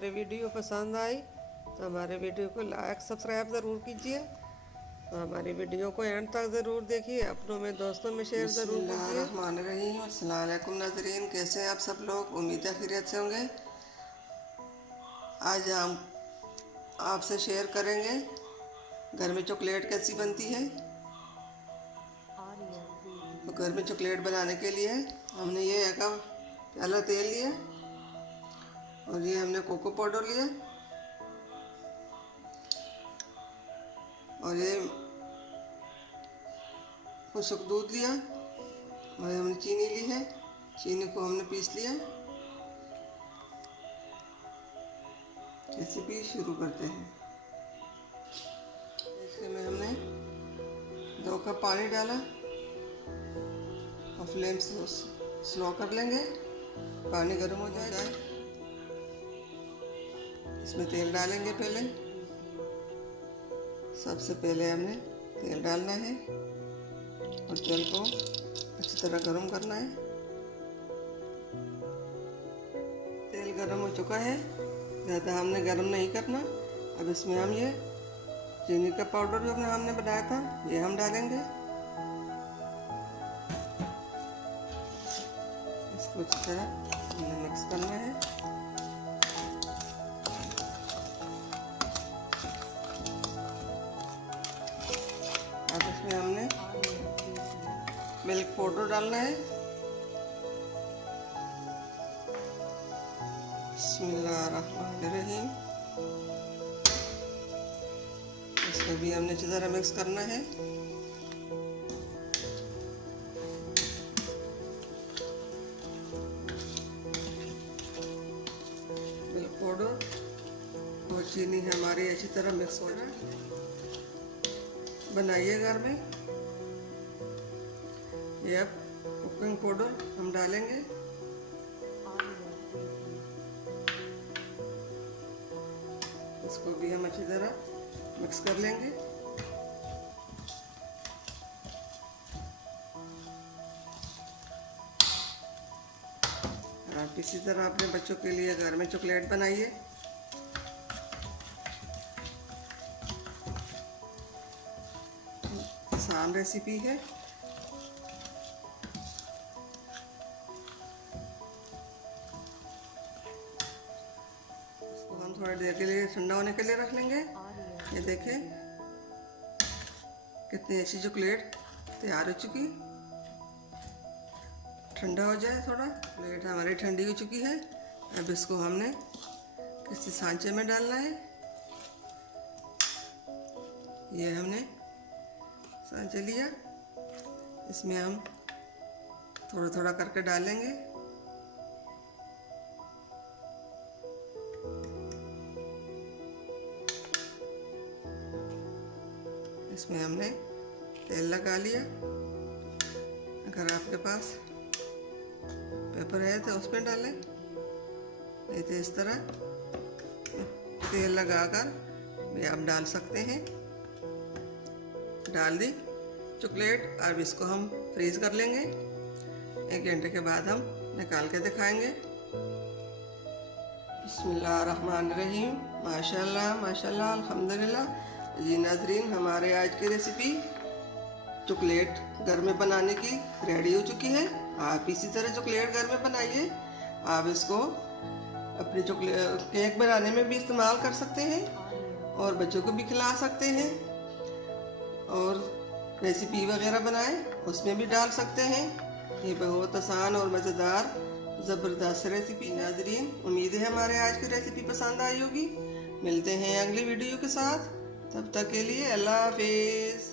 हमारे वीडियो पसंद आई तो हमारे वीडियो को लाइक सब्सक्राइब ज़रूर कीजिए और हमारी वीडियो को एंड तक ज़रूर देखिए। अपनों में दोस्तों में शेयर ज़रूर कीजिए। अस्सलाम वालेकुम नाज़रीन, कैसे हैं आप सब लोग? उम्मीद है खैरियत से होंगे। आज हम आपसे शेयर करेंगे घर में चॉकलेट कैसी बनती है। तो घर में चॉकलेट बनाने के लिए हमने ये एक प्याला तेल लिया और ये हमने कोको पाउडर लिया और ये खुश्क दूध लिया और हमने चीनी ली है। चीनी को हमने पीस लिया। रेसिपी शुरू करते हैं। इसमें हमने 2 कप पानी डाला और फ्लेम स्लो कर लेंगे। पानी गर्म हो जाए इसमें तेल डालेंगे। पहले सबसे पहले हमने तेल डालना है और तेल को अच्छी तरह गर्म करना है। तेल गर्म हो चुका है, ज़्यादा हमने गर्म नहीं करना। अब इसमें हम ये चीनी का पाउडर जो हमने बनाया था ये हम डालेंगे। इसको अच्छी तरह हमें मिक्स करना है। अब इसमें हमने मिल्क पाउडर डालना है। बिस्मिल्लाहिर्रहमानिर्रहीम। इसको भी हमने अच्छी तरह मिक्स करना है। मिल्क पाउडर और चीनी हमारी अच्छी तरह मिक्स हो रहा है। बनाइए घर में। ये अब कुकिंग पाउडर हम डालेंगे। इसको भी हम अच्छी तरह मिक्स कर लेंगे। आप इसी तरह अपने बच्चों के लिए घर में चॉकलेट बनाइए। आसान रेसिपी है। इसको हम थोड़ी देर के लिए ठंडा होने के लिए रख लेंगे। ये देखें कितनी अच्छी चॉकलेट तैयार हो चुकी। ठंडा हो जाए थोड़ा। चॉकलेट हमारी ठंडी हो चुकी है। अब इसको हमने किसी सांचे में डालना है। ये हमने सांचा लिया। इसमें हम थोड़ा थोड़ा करके डालेंगे। इसमें हमने तेल लगा लिया। अगर आपके पास पेपर है तो उसमें डालें, नहीं तो इस तरह तेल लगाकर भी आप डाल सकते हैं। डाल दी चॉकलेट। अब इसको हम फ्रीज कर लेंगे। 1 घंटे के बाद हम निकाल के दिखाएंगे। बिस्मिल्लाहिर्रहमानिर्रहीम। माशाल्लाह माशाल्लाह अल्हम्दुलिल्लाह। जी नाज़रीन, हमारे आज की रेसिपी चॉकलेट घर में बनाने की रेडी हो चुकी है। आप इसी तरह चॉकलेट घर में बनाइए। आप इसको अपने चॉकलेट केक बनाने में भी इस्तेमाल कर सकते हैं और बच्चों को भी खिला सकते हैं। और रेसिपी वगैरह बनाएं उसमें भी डाल सकते हैं। ये बहुत आसान और मज़ेदार ज़बरदस्त रेसिपी। नाज़रीन, उम्मीद है हमारे आज की रेसिपी पसंद आई होगी। मिलते हैं अगली वीडियो के साथ। तब तक के लिए अल्लाह हाफिज़।